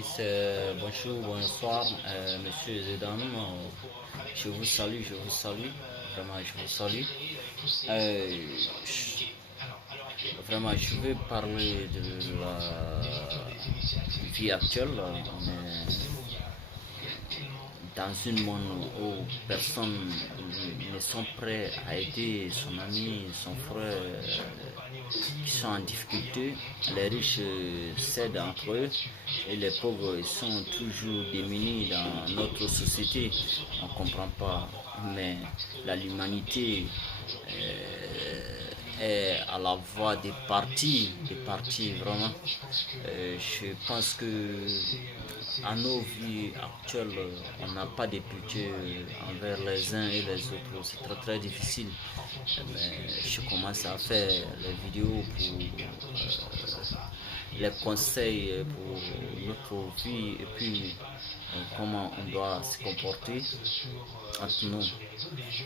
Oui, bonjour, bonsoir, messieurs et dames. Je vous salue, vraiment, je vous salue. Euh, Vraiment, je vais parler de la vie actuelle. On est dans une monde où personne ne sont prêts à aider son ami, son frère qui sont en difficulté. Les riches s'aident entre eux et les pauvres sont toujours démunis dans notre société. On ne comprend pas, mais l'humanité est à la voie des partis vraiment. Je pense que à nos vies actuelles, on n'a pas de budget envers les uns et les autres. C'est très très difficile. Mais je commence à faire les vidéos pour les conseils pour notre vie et puis comment on doit se comporter entre nous.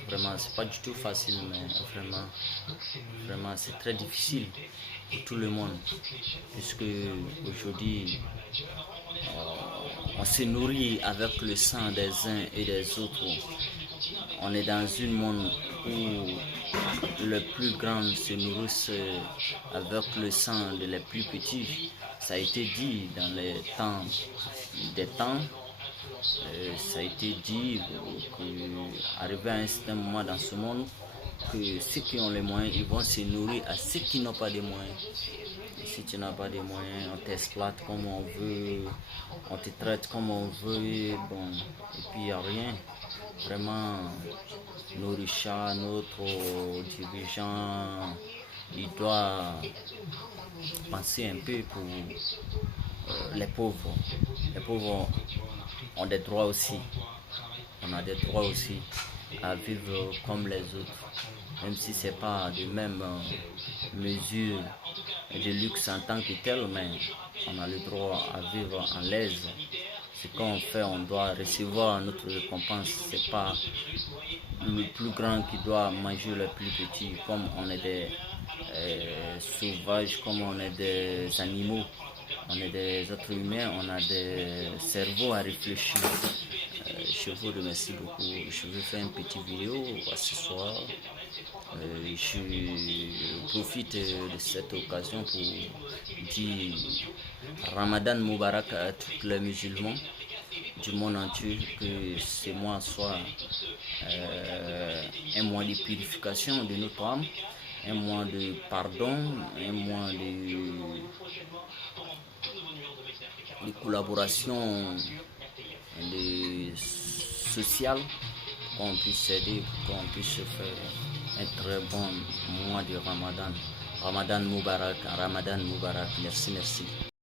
Vraiment, c'est pas du tout facile, mais vraiment, c'est très difficile pour tout le monde, puisque aujourd'hui, on se nourrit avec le sang des uns et des autres. On est dans un monde où les plus grands se nourrissent avec le sang des plus petits. Ça a été dit dans les temps des temps. Ça a été dit qu'arrivé à un certain moment dans ce monde, que ceux qui ont les moyens, ils vont se nourrir à ceux qui n'ont pas de moyens. Et si tu n'as pas de moyens, on t'exploite comme on veut, on te traite comme on veut, bon, et puis il n'y a rien. Vraiment, nos riches, notre dirigeant, il doit penser un peu pour les pauvres. Les pauvres ont des droits aussi. On a des droits aussi à vivre comme les autres, même si c'est pas de même mesure de luxe en tant que tel, mais on a le droit à vivre en l'aise. Ce qu'on fait, on doit recevoir notre récompense. C'est pas le plus grand qui doit manger le plus petit, comme on est des sauvages, comme on est des animaux. On est des êtres humains, on a des cerveaux à réfléchir. Je vous remercie beaucoup. Je vais faire une petite vidéo ce soir. Je profite de cette occasion pour dire Ramadan Moubarak à tous les musulmans du monde entier, que ce mois soit un mois de purification de notre âme, un mois de pardon, un mois de collaboration sociale, qu'on puisse s'aider, qu'on puisse faire un très bon mois de Ramadan. Ramadan Moubarak, merci.